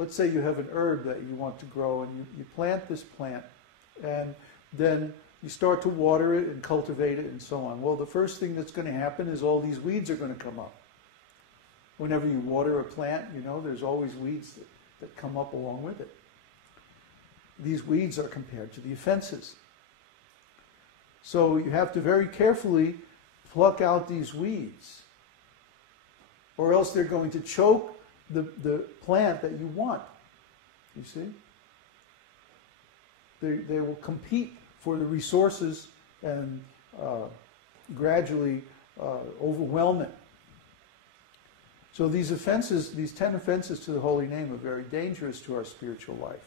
let's say you have an herb that you want to grow, and you plant this plant, and then you start to water it and cultivate it and so on. Well, the first thing that's going to happen is all these weeds are going to come up. Whenever you water a plant, you know, there's always weeds that come up along with it. These weeds are compared to the offenses. So you have to very carefully pluck out these weeds, or else they're going to choke the plant that you want. You see? They will compete for the resources and gradually overwhelm it. So these offenses, these 10 offenses to the holy name, are very dangerous to our spiritual life.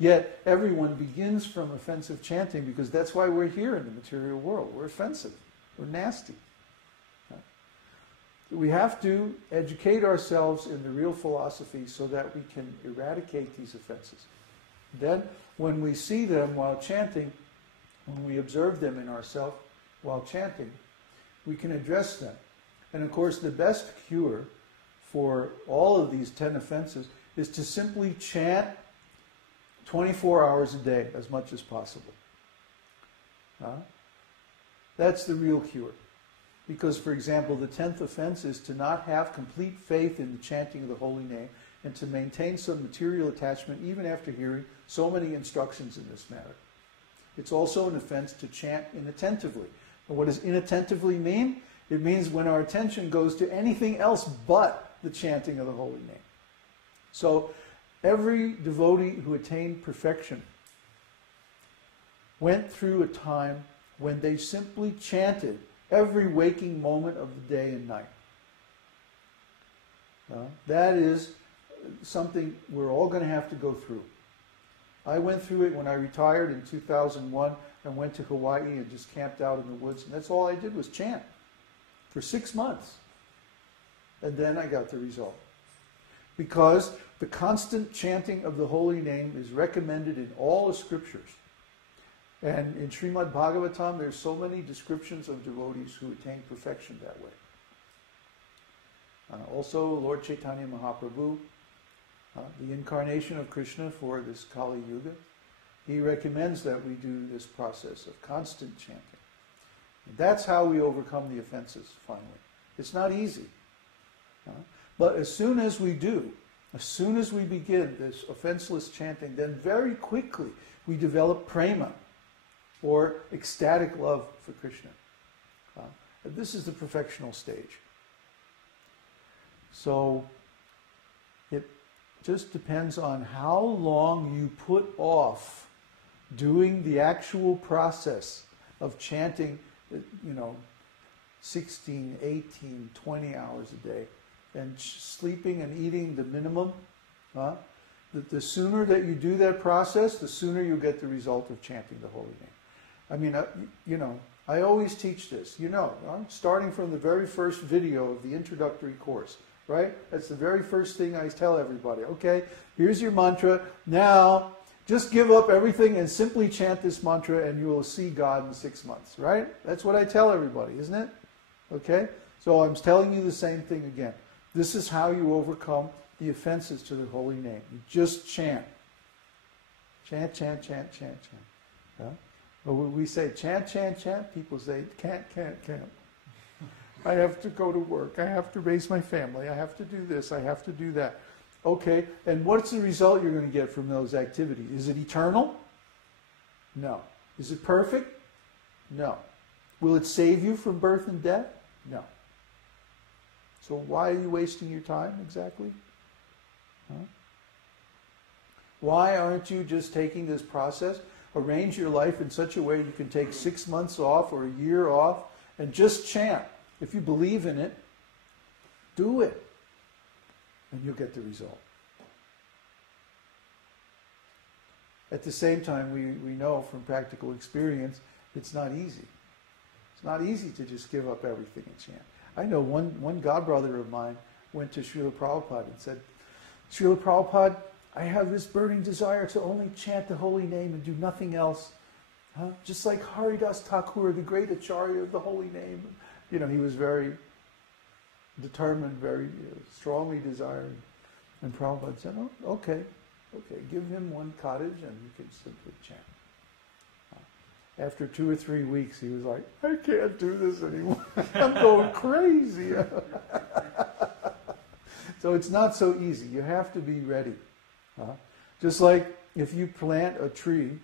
Yet everyone begins from offensive chanting, because that's why we're here in the material world. We're offensive. We're nasty. We have to educate ourselves in the real philosophy so that we can eradicate these offenses. Then, when we see them while chanting, when we observe them in ourselves while chanting, we can address them. And of course, the best cure for all of these 10 offenses is to simply chant 24 hours a day, as much as possible. That's the real cure. Because, for example, the 10th offense is to not have complete faith in the chanting of the holy name and to maintain some material attachment even after hearing so many instructions in this matter. It's also an offense to chant inattentively. And what does inattentively mean? It means when our attention goes to anything else but the chanting of the holy name. So every devotee who attained perfection went through a time when they simply chanted every waking moment of the day and night. That is something we're all going to have to go through. I went through it when I retired in 2001 and went to Hawaii and just camped out in the woods. And that's all I did was chant for 6 months. And then I got the result. Because the constant chanting of the holy name is recommended in all the scriptures. And in Śrīmad-Bhāgavatam, there's so many descriptions of devotees who attain perfection that way. Also, Lord Chaitanya Mahaprabhu, the incarnation of Krishna for this Kali Yuga, he recommends that we do this process of constant chanting. And that's how we overcome the offenses, finally. It's not easy. But as soon as we do, as soon as we begin this offenseless chanting, then very quickly we develop prema, or ecstatic love for Krishna. This is the perfectional stage. So it just depends on how long you put off doing the actual process of chanting, 16, 18, 20 hours a day, and sleeping and eating the minimum. The sooner that you do that process, the sooner you get the result of chanting the holy name. I mean, I always teach this. I'm starting from the very first video of the introductory course, right? That's the very first thing I tell everybody. Okay, here's your mantra. Now, just give up everything and simply chant this mantra and you will see God in 6 months, right? That's what I tell everybody, isn't it? Okay? So I'm telling you the same thing again. This is how you overcome the offenses to the holy name. You just chant. Chant, chant, chant, chant, chant. Yeah? But when we say chant, chant, chant, people say can't. I have to go to work. I have to raise my family. I have to do this. I have to do that. Okay, and what's the result you're going to get from those activities? Is it eternal? No. Is it perfect? No. Will it save you from birth and death? No. So why are you wasting your time exactly? Why aren't you just taking this process? Arrange your life in such a way you can take 6 months off or a year off and just chant. If you believe in it, do it. And you'll get the result. At the same time, we know from practical experience, it's not easy. It's not easy to just give up everything and chant. I know one godbrother of mine went to Srila Prabhupada and said, Srila Prabhupada, I have this burning desire to only chant the holy name and do nothing else. Just like Haridas Thakur, the great Acharya of the holy name. He was very determined, very strongly desiring. And Prabhupada said, oh, okay, give him one cottage and he can simply chant. After 2 or 3 weeks, he was like, I can't do this anymore. I'm going crazy. So it's not so easy. You have to be ready. Just like if you plant a tree,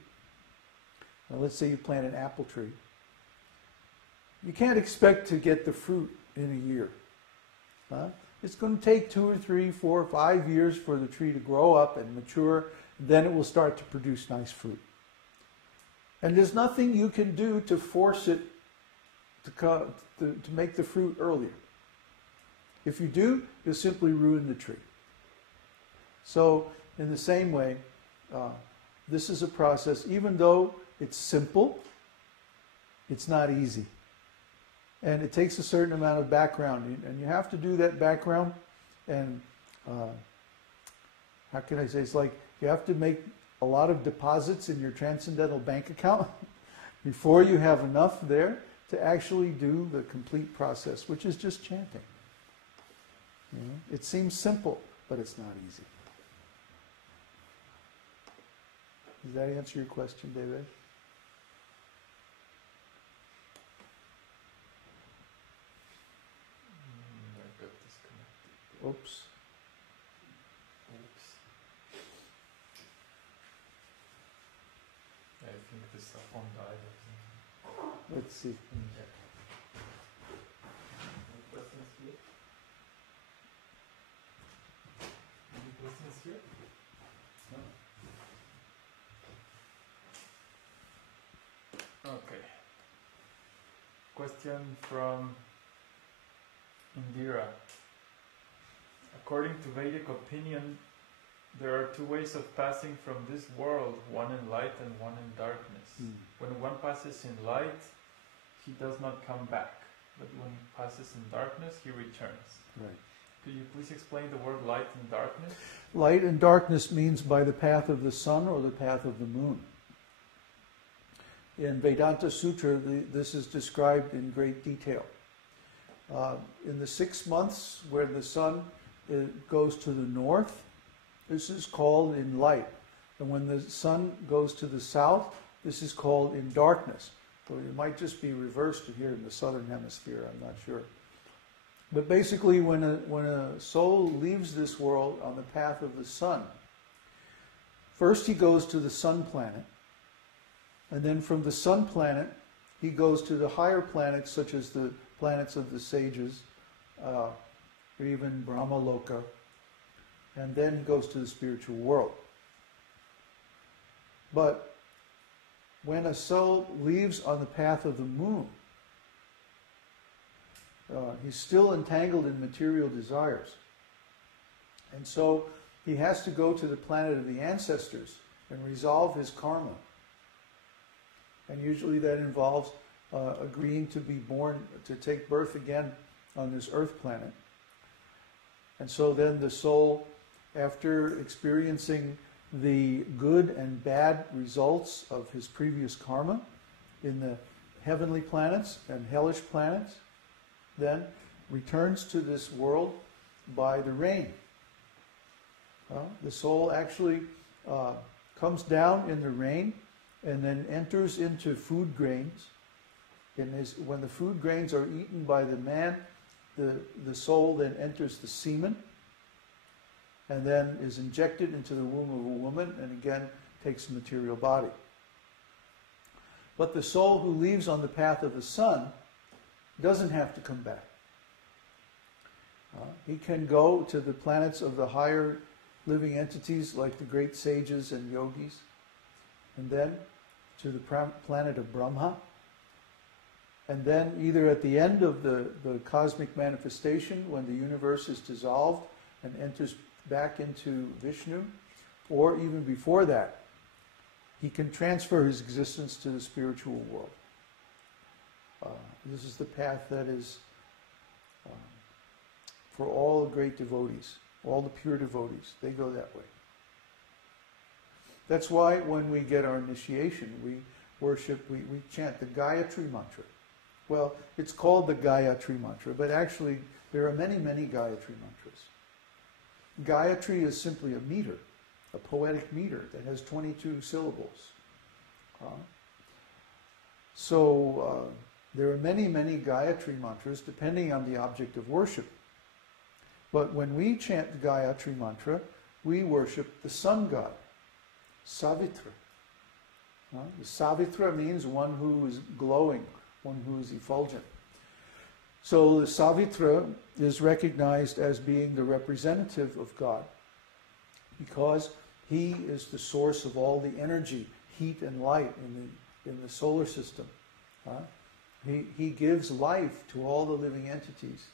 let's say you plant an apple tree, you can't expect to get the fruit in a year. It's going to take 2 or 3, 4, 5 years for the tree to grow up and mature. Then it will start to produce nice fruit. And there's nothing you can do to force it to make the fruit earlier. If you do, you'll simply ruin the tree. So, in the same way, this is a process, even though it's simple, it's not easy. And it takes a certain amount of background, and you have to do that background, and how can I say, it's like you have to make a lot of deposits in your transcendental bank account before you have enough there to actually do the complete process, which is just chanting. It seems simple, but it's not easy. Does that answer your question, David? I got disconnected. Oops. I think the cell phone died. Let's see. Any questions here? Any questions here? No? Okay. Question from Indira. According to Vedic opinion, there are 2 ways of passing from this world, one in light and one in darkness. When one passes in light, he does not come back, but when he passes in darkness, he returns. Right. Could you please explain the word light and darkness? Light and darkness means by the path of the sun or the path of the moon. In Vedānta-sūtra, this is described in great detail. In the 6 months where the sun goes to the north, this is called in light. And when the sun goes to the south, this is called in darkness. So it might just be reversed here in the southern hemisphere, I'm not sure. But basically, when a soul leaves this world on the path of the sun, first he goes to the sun planet, and then from the sun planet, he goes to the higher planets, such as the planets of the sages, or even Brahmaloka, and then he goes to the spiritual world. But when a soul leaves on the path of the moon, he's still entangled in material desires. And so he has to go to the planet of the ancestors and resolve his karma. And usually that involves agreeing to be born, to take birth again on this earth planet. And so then the soul, after experiencing the good and bad results of his previous karma in the heavenly planets and hellish planets, then returns to this world by the rain. The soul actually comes down in the rain and then enters into food grains. When the food grains are eaten by the man, the soul then enters the semen and then is injected into the womb of a woman and again takes a material body. But the soul who leaves on the path of the sun doesn't have to come back. He can go to the planets of the higher living entities like the great sages and yogis, and then to the planet of Brahma, and then either at the end of the cosmic manifestation when the universe is dissolved and enters back into Vishnu, or even before that, he can transfer his existence to the spiritual world. This is the path that is for all the great devotees, all the pure devotees. They go that way. That's why when we get our initiation, we worship, we chant the Gayatri mantra. Well, it's called the Gayatri mantra, but actually there are many, many Gayatri mantras. Gayatri is simply a meter, a poetic meter that has 22 syllables. So there are many, many Gayatri mantras depending on the object of worship. But when we chant the Gayatri mantra, we worship the sun god, Savitra. The Savitra means one who is glowing, one who is effulgent. So the Savitra is recognized as being the representative of God because he is the source of all the energy, heat and light in the solar system. He gives life to all the living entities.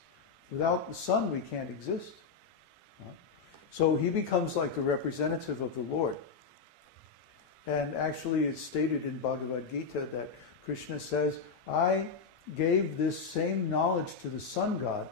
Without the sun, we can't exist. So he becomes like the representative of the Lord. And actually it's stated in Bhagavad-gītā that Krishna says, I gave this same knowledge to the sun god